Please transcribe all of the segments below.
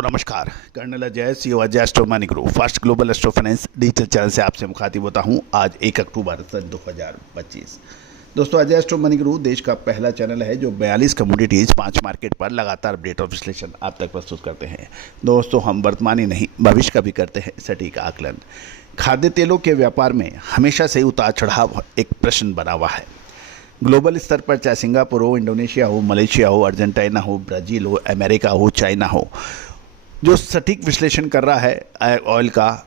दोस्तों नमस्कार। Colonel Ajay CO Ajay astro money group first global astro finance digital channel से आपसे मुखातिब होता हूं। आज 1 अक्टूबर सन 2025। दोस्तों अजय एस्ट्रो मनी ग्रुप देश का पहला चैनल है जो 42 कमोडिटीज़ 5 मार्केट पर लगातार अपडेट और विश्लेषण आप तक प्रस्तुत करते हैं। दोस्तों हम वर्तमान ही नहीं भविष्य का भी करते हैं सटीक आकलन। खाद्य तेलों के व्यापार में हमेशा से उतार चढ़ाव एक प्रश्न बना हुआ है। ग्लोबल स्तर पर चाहे सिंगापुर हो, इंडोनेशिया हो, मलेशिया हो, अर्जेंटीना हो, ब्राज़ील हो, अमेरिका हो, चाइना हो, जो सटीक विश्लेषण कर रहा है ऑयल का,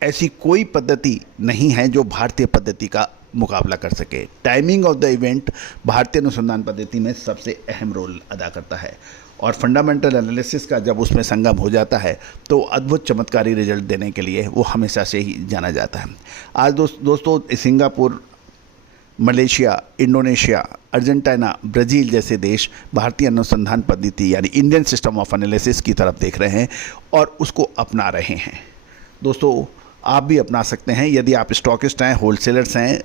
ऐसी कोई पद्धति नहीं है जो भारतीय पद्धति का मुकाबला कर सके। टाइमिंग ऑफ द इवेंट भारतीय अनुसंधान पद्धति में सबसे अहम रोल अदा करता है और फंडामेंटल एनालिसिस का जब उसमें संगम हो जाता है तो अद्भुत चमत्कारी रिजल्ट देने के लिए वो हमेशा से ही जाना जाता है। आज दोस्तों Singapore, Malaysia, Indonesia, Argentina, Brazil जैसे देश भारतीय अनुसंधान पद्धति यानी इंडियन सिस्टम ऑफ एनालिसिस की तरफ देख रहे हैं और उसको अपना रहे हैं। दोस्तों आप भी अपना सकते हैं यदि आप स्टॉकिस्ट हैं, होलसेलर्स हैं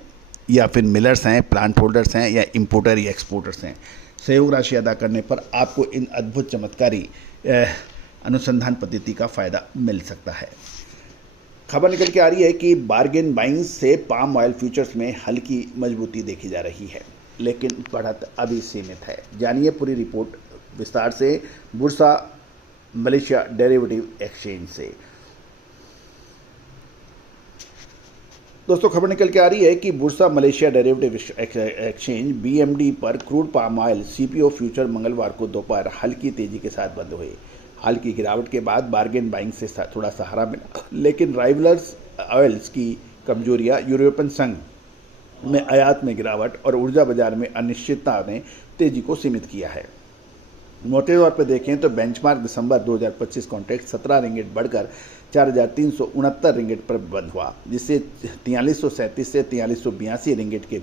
या फिर मिलर्स हैं, प्लांट होल्डर्स हैं या इंपोर्टर या एक्सपोर्टर्स हैं। सहयोग राशि अदा करने पर आपको इन अद्भुत चमत्कारी अनुसंधान पद्धति का फ़ायदा मिल सकता है। खबर निकल के आ रही है कि बार्गेन बाइंग से पाम ऑयल फ्यूचर्स में हल्की मजबूती देखी जा रही है, लेकिन बढ़त अभी सीमित है। जानिए पूरी रिपोर्ट विस्तार से बुर्सा मलेशिया डेरिवेटिव एक्सचेंज से। दोस्तों खबर निकल के आ रही है कि Bursa Malaysia derivative exchange BMD पर crude palm oil CPO future मंगलवार को दोपहर हल्की तेजी के साथ बंद हुए। हल्की गिरावट के बाद बार्गेन बाइंग से थोड़ा सहारा मिला, लेकिन राइवलर्स ऑयल्स की कमजोरियां, यूरोपियन संघ में आयात में गिरावट और ऊर्जा बाजार में अनिश्चितता ने तेजी को सीमित किया है। मोटे तौर पर देखें तो बेंचमार्क दिसंबर 2025 कॉन्ट्रैक्ट 17 रिंगिट बढ़कर 4,369 रिंगिट पर बंद हुआ, जिससे 4337 से 4382 रिंगिट के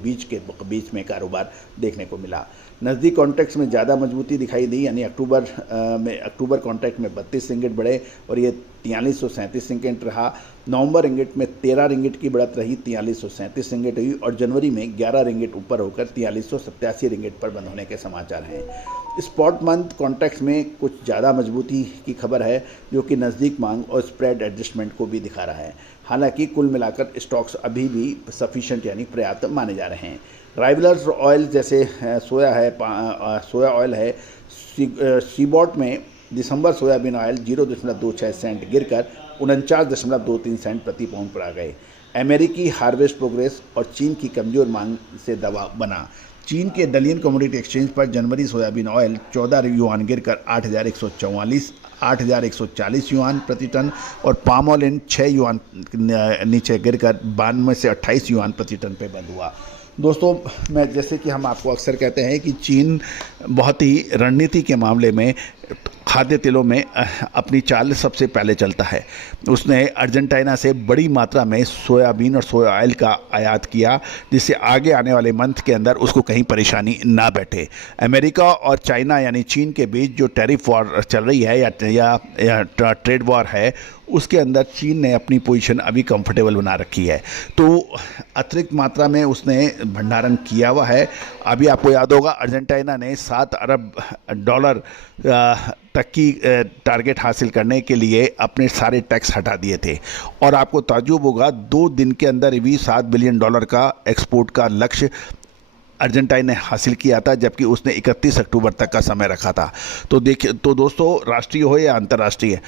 बीच में कारोबार देखने को मिला। नज़दीक कॉन्ट्रैक्ट्स में ज़्यादा मजबूती दिखाई दी, यानी अक्टूबर कॉन्ट्रैक्ट में 32 रिंगिट बढ़े और ये 4337 रिंगिट रहा। नवंबर रिंगिट में 13 रिंगिट की बढ़त रही, 4337 रिंगिट हुई और जनवरी में 11 रिंगिट ऊपर होकर 4387 रिंगिट पर बंद होने के समाचार हैं। स्पॉट मंथ कॉन्ट्रैक्ट्स में कुछ ज़्यादा मजबूती की खबर है, जो कि नज़दीक मांग और स्प्रेड एडजस्टमेंट को भी दिखा रहा है। हालांकि कुल मिलाकर स्टॉक्स अभी भी सफिशिएंट यानी पर्याप्त माने जा रहे हैं। राइवलर्स ऑयल जैसे सोया ऑयल है, सीबॉट में दिसंबर सोयाबीन ऑयल 0.26 सेंट गिरकर 49.23 सेंट प्रति पाउंड पर आ गए। अमेरिकी हार्वेस्ट प्रोग्रेस और चीन की कमजोर मांग से दबाव बना। चीन के दलियन कमोडिटी एक्सचेंज पर जनवरी सोयाबीन ऑयल 14 युआन गिरकर 8,140 युआन प्रति टन और पाम ऑयल 6 युआन नीचे गिरकर 92 से 28 युआन प्रति टन पे बंद हुआ। दोस्तों मैं जैसे कि हम आपको अक्सर कहते हैं कि चीन बहुत ही रणनीति के मामले में खाद्य तेलों में अपनी चाल सबसे पहले चलता है। उसने अर्जेंटीना से बड़ी मात्रा में सोयाबीन और सोया ऑयल का आयात किया, जिससे आगे आने वाले मंथ के अंदर उसको कहीं परेशानी ना बैठे। अमेरिका और चाइना यानी चीन के बीच जो टैरिफ वॉर चल रही है या ट्रेड वॉर है, उसके अंदर चीन ने अपनी पोजीशन अभी कंफर्टेबल बना रखी है, तो अतिरिक्त मात्रा में उसने भंडारण किया हुआ है। अभी आपको याद होगा अर्जेंटीना ने $7 अरब तक की टारगेट हासिल करने के लिए अपने सारे टैक्स हटा दिए थे और आपको ताज्जुब होगा 2 दिन के अंदर भी $7 बिलियन का एक्सपोर्ट का लक्ष्य अर्जेंटीना ने हासिल किया था, जबकि उसने 31 अक्टूबर तक का समय रखा था। तो देखिए, तो दोस्तों राष्ट्रीय हो या अंतर्राष्ट्रीय,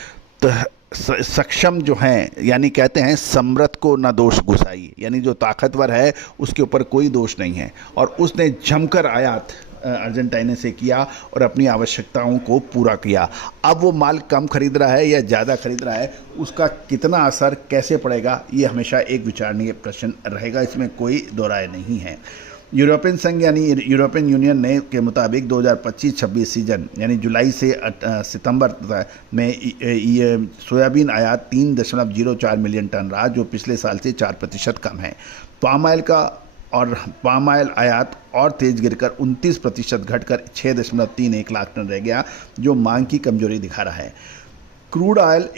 तो सक्षम जो हैं, यानी कहते हैं समृद्ध को न दोष गुसाई, यानी जो ताकतवर है उसके ऊपर कोई दोष नहीं है और उसने जमकर आयात अर्जेंटीना से किया और अपनी आवश्यकताओं को पूरा किया। अब वो माल कम खरीद रहा है या ज़्यादा खरीद रहा है, उसका कितना असर कैसे पड़ेगा, ये हमेशा एक विचारणीय प्रश्न रहेगा, इसमें कोई दो राय नहीं है। यूरोपियन संघ यानी यूरोपियन यूनियन ने के मुताबिक 2025-26 सीजन यानी जुलाई से सितंबर में ये सोयाबीन आयात 3.04 मिलियन टन रहा, जो पिछले साल से 4% कम है। पाम ऑयल आयात और तेज गिरकर 29% घटकर 6.31 लाख टन रह गया, जो मांग की कमजोरी दिखा रहा है। क्रूड ऑयल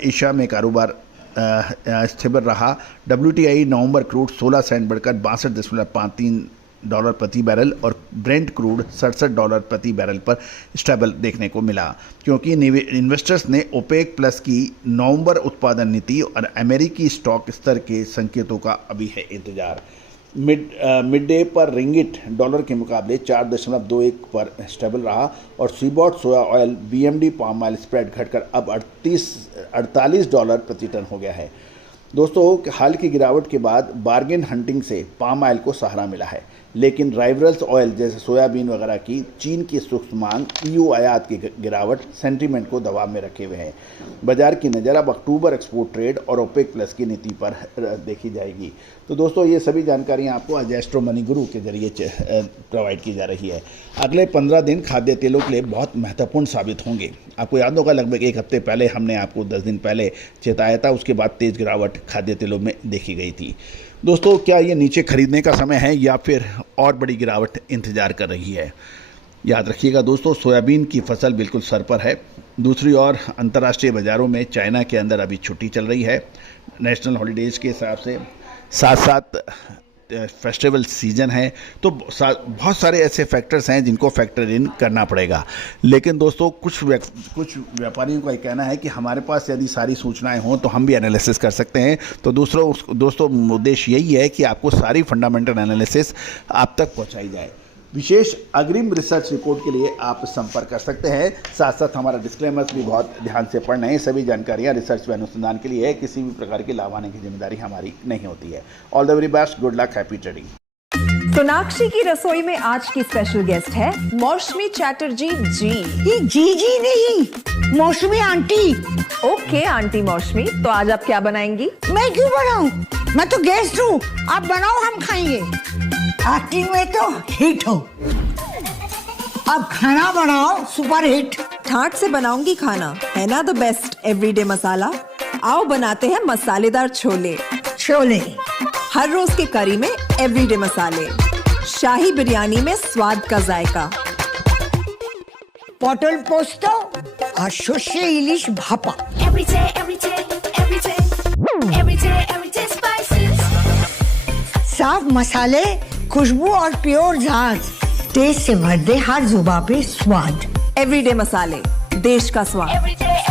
एशिया में कारोबार स्थिर रहा। WTI नवंबर क्रूड 16 सेंट बढ़कर 62.53 डॉलर प्रति बैरल और ब्रेंट क्रूड $67 प्रति बैरल पर स्टेबल देखने को मिला, क्योंकि इन्वेस्टर्स ने ओपेक प्लस की नवंबर उत्पादन नीति और अमेरिकी स्टॉक स्तर के संकेतों का अभी है इंतजार। मिड डे पर रिंगिट डॉलर के मुकाबले 4.21 पर स्टेबल रहा और CBOT soya oil BMD palm oil spread घटकर अब $48 प्रति टन हो गया है। दोस्तों, हाल की गिरावट के बाद बार्गेन हंटिंग से पाम ऑयल को सहारा मिला है, लेकिन राइवल्स ऑयल जैसे सोयाबीन वगैरह की चीन की सूक्ष्म मांग, EU आयात की गिरावट सेंटीमेंट को दबाव में रखे हुए है। बाजार की नज़र अब अक्टूबर एक्सपोर्ट ट्रेड और ओपेक प्लस की नीति पर देखी जाएगी। तो दोस्तों, ये सभी जानकारियाँ आपको आज एस्ट्रो मनी गुरु के जरिए प्रोवाइड की जा रही है। अगले 15 दिन खाद्य तेलों के लिए बहुत महत्वपूर्ण साबित होंगे। आपको याद होगा, लगभग एक हफ्ते पहले हमने आपको 10 दिन पहले चेताया था, उसके बाद तेज़ गिरावट खाद्य तेलों में देखी गई थी। दोस्तों, क्या ये नीचे खरीदने का समय है या फिर और बड़ी गिरावट इंतजार कर रही है? याद रखिएगा दोस्तों, सोयाबीन की फसल बिल्कुल सर पर है। दूसरी ओर अंतर्राष्ट्रीय बाज़ारों में चाइना के अंदर अभी छुट्टी चल रही है नेशनल हॉलीडेज़ के हिसाब से, साथ साथ फेस्टिवल सीजन है, तो बहुत सारे ऐसे फैक्टर्स हैं जिनको फैक्टर इन करना पड़ेगा। लेकिन दोस्तों, कुछ व्यापारियों का कहना है कि हमारे पास यदि सारी सूचनाएं हों तो हम भी एनालिसिस कर सकते हैं। तो दोस्तों उद्देश्य यही है कि आपको सारी फंडामेंटल एनालिसिस आप तक पहुंचाई जाए। विशेष अग्रिम रिसर्च रिपोर्ट के लिए आप संपर्क कर सकते हैं। साथ साथ हमारा डिस्क्लेमर्स भी बहुत ध्यान से पढ़ना है। सभी जानकारियां रिसर्च व अनुसंधान के लिए है, किसी भी प्रकार की लाभ आने की जिम्मेदारी हमारी नहीं होती है। All the very best, good luck, happy trading. Sonakshi की रसोई में आज की स्पेशल गेस्ट है मौसमी चैटर्जी जी। ये जी नहीं, मौसमी आंटी। ओके आंटी मौसमी, तो आज आप क्या बनाएंगी? मैं क्यों बनाऊं? मैं तो गेस्ट हूँ, आप बनाओ, हम खाएंगे। एक्टिंग में तो हिट हो, अब खाना बनाओ सुपर हिट। ठाट से बनाऊंगी खाना, है ना द बेस्ट एवरीडे मसाला। आओ बनाते हैं मसालेदार छोले। छोले हर रोज के करी में एवरीडे मसाले, शाही बिरयानी में स्वाद का जायका। पटल पोस्तो और शुष्य इलिश भापा। साफ मसाले, खुशबू और प्योर झाग, टेस्ट से भर दे हर जुबान पे स्वाद। एवरीडे मसाले, देश का स्वाद।